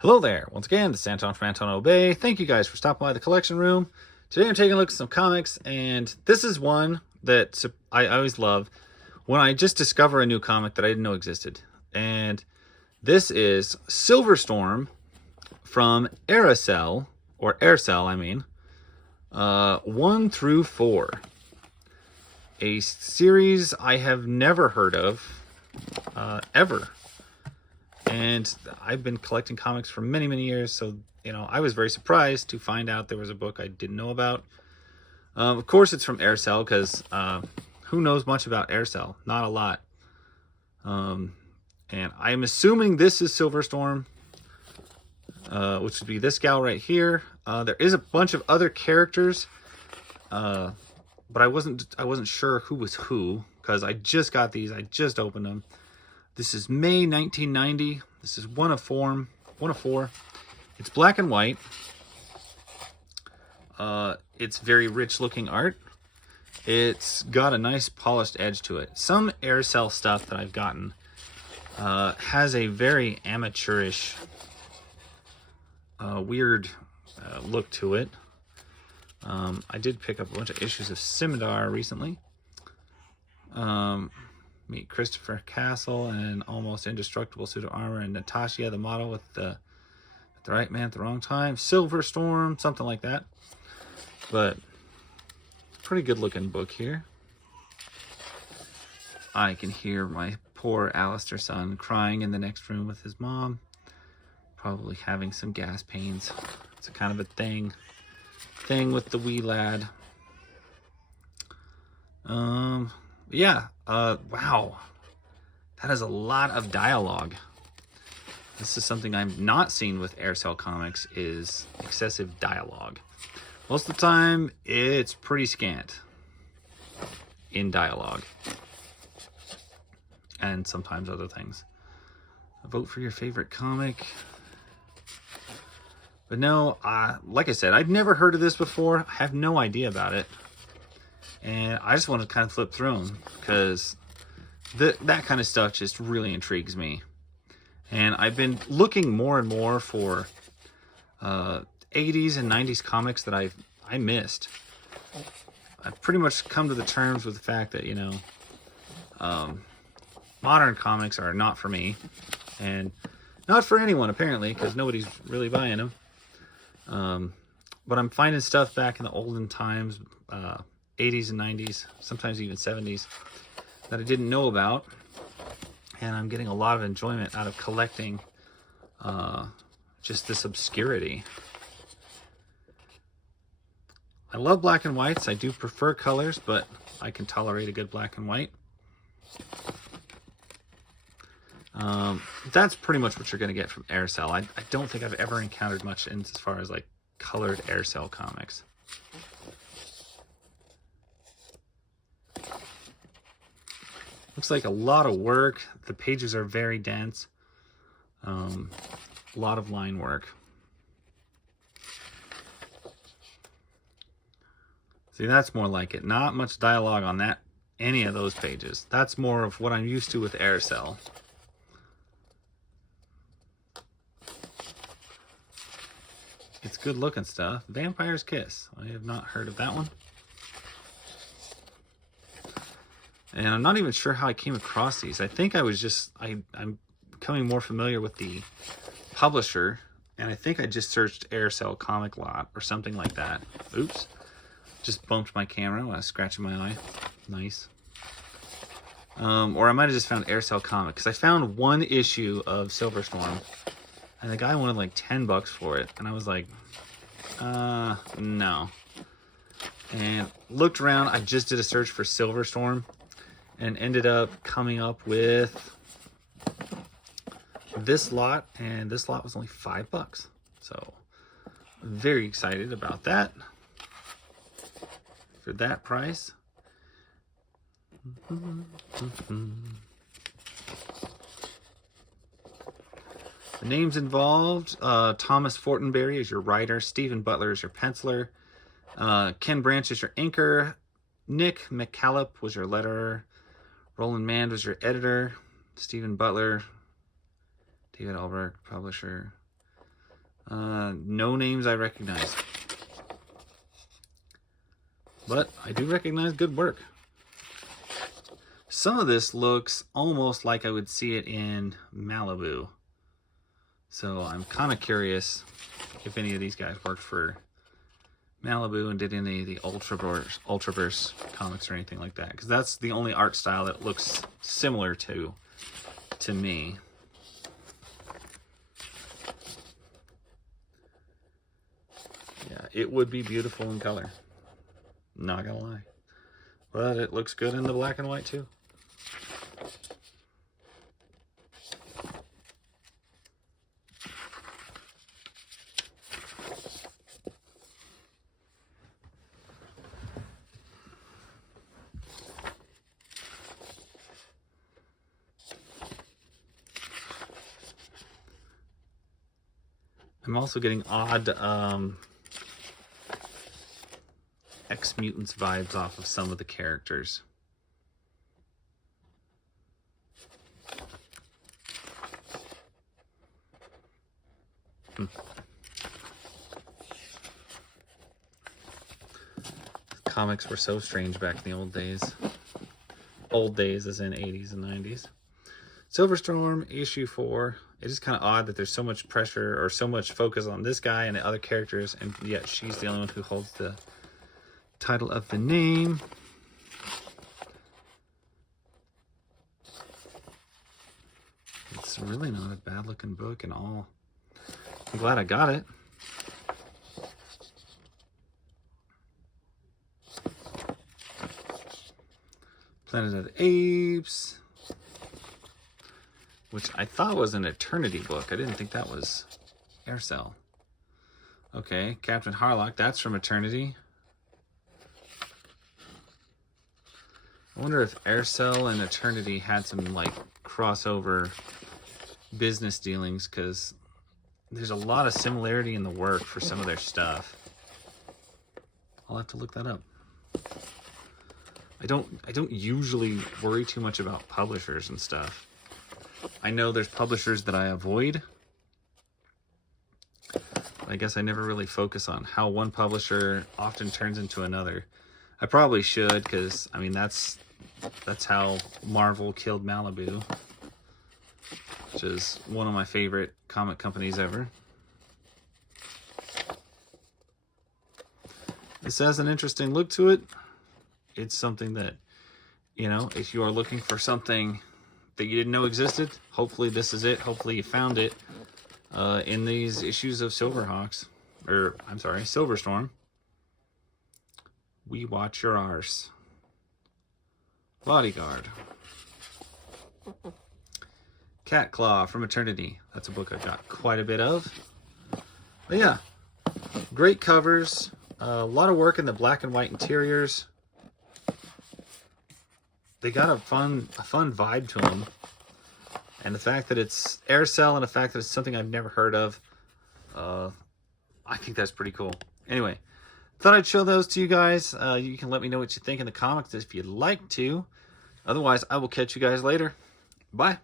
Hello there. Once again, this is Anton from Anton Obey. Thank you guys for stopping by the collection room. Today I'm taking a look at some comics, and this is one that I always love when I just discover a new comic that I didn't know existed. And this is Silver Storm from Aircel, or Aircel, I mean, 1 through 4. A series I have never heard of, ever. And I've been collecting comics for many, many years, so, I was very surprised to find out there was a book I didn't know about. Of course, it's from Aircel, because who knows much about Aircel? Not a lot. And I'm assuming this is Silver Storm, which would be this gal right here. There is a bunch of other characters, but I wasn't sure who was who, because I just got these. I just opened them. This is May 1990. This is one of four. It's black and white. It's very rich looking art. It's got a nice polished edge to it. Some Aircel stuff that I've gotten has a very amateurish, weird look to it. I did pick up a bunch of issues of Scimitar recently. Meet Christopher Castle and almost indestructible suit of armor, and Natasha the model with the right man at the wrong time. Silver Storm, something like that. But pretty good looking book here. I can hear my poor Alistair son crying in the next room with his mom, probably having some gas pains. It's a kind of a thing with the wee lad. Wow, that is a lot of dialogue. This is something I've not seen with Aircel comics, is excessive dialogue. Most of the time, it's pretty scant in dialogue. And sometimes other things. Vote for your favorite comic. But no, like I said, I've never heard of this before. I have no idea about it. And I just want to kind of flip through them, because that kind of stuff just really intrigues me. And I've been looking more and more for 80s and 90s comics that I missed. I've pretty much come to the terms with the fact that, modern comics are not for me. And not for anyone, apparently, because nobody's really buying them. But I'm finding stuff back in the olden times, 80s and 90s, sometimes even 70s, that I didn't know about. And I'm getting a lot of enjoyment out of collecting just this obscurity. I love black and whites. I do prefer colors, but I can tolerate a good black and white. That's pretty much what you're going to get from Aircel. I don't think I've ever encountered much as far as like colored Aircel comics. Looks like a lot of work. The pages are very dense. A lot of line work. See, that's more like it. Not much dialogue on any of those pages. That's more of what I'm used to with Aircel. It's good looking stuff. Vampire's Kiss. I have not heard of that one. And I'm not even sure how I came across these. I think I was just, I'm becoming more familiar with the publisher, and I think I just searched Aircel Comic Lot or something like that. Oops. Just bumped my camera when I was scratching my eye. Nice. Or I might have just found Aircel Comic, because I found one issue of Silver Storm, and the guy wanted like $10 for it. And I was like, no. And looked around. I just did a search for Silver Storm, and ended up coming up with this lot, and this lot was only $5. So very excited about that for that price. The names involved: Thomas Fortenberry is your writer, Stephen Butler is your penciler, Ken Branch is your inker, Nick McCallop was your letterer, Roland Mand was your editor, Stephen Butler, David Alberg, publisher, No names I recognize. But I do recognize good work. Some of this looks almost like I would see it in Malibu. So I'm kind of curious if any of these guys worked for Malibu and did any of the Ultraverse comics or anything like that. Because that's the only art style that looks similar to me. Yeah, it would be beautiful in color. Not gonna lie. But it looks good in the black and white too. I'm also getting odd X-Mutants vibes off of some of the characters. Comics were so strange back in the old days. Old days as in 80s and 90s. Silverstorm, issue 4. It is kind of odd that there's so much pressure or so much focus on this guy and the other characters, and yet she's the only one who holds the title of the name. It's really not a bad looking book at all. I'm glad I got it. Planet of the Apes, which I thought was an Eternity book. I didn't think that was Aircel. Okay, Captain Harlock, that's from Eternity. I wonder if Aircel and Eternity had some like crossover business dealings, because there's a lot of similarity in the work for some of their stuff. I'll have to look that up. I don't usually worry too much about publishers and stuff. I know there's publishers that I avoid. I guess I never really focus on how one publisher often turns into another. I probably should, because I mean that's how Marvel killed Malibu, which is one of my favorite comic companies ever. This has an interesting look to it. It's something that, you know, if you are looking for something that you didn't know existed, hopefully this is it. Hopefully you found it in these issues of Silverhawks, or I'm sorry, Silverstorm. We watch your arse. Bodyguard. Cat Claw from Eternity. That's a book I got quite a bit of. But yeah, great covers. A lot of work in the black and white interiors. They got a fun vibe to them. And the fact that it's Aircel and the fact that it's something I've never heard of, I think that's pretty cool. Anyway, thought I'd show those to you guys. You can let me know what you think in the comments if you'd like to. Otherwise, I will catch you guys later. Bye.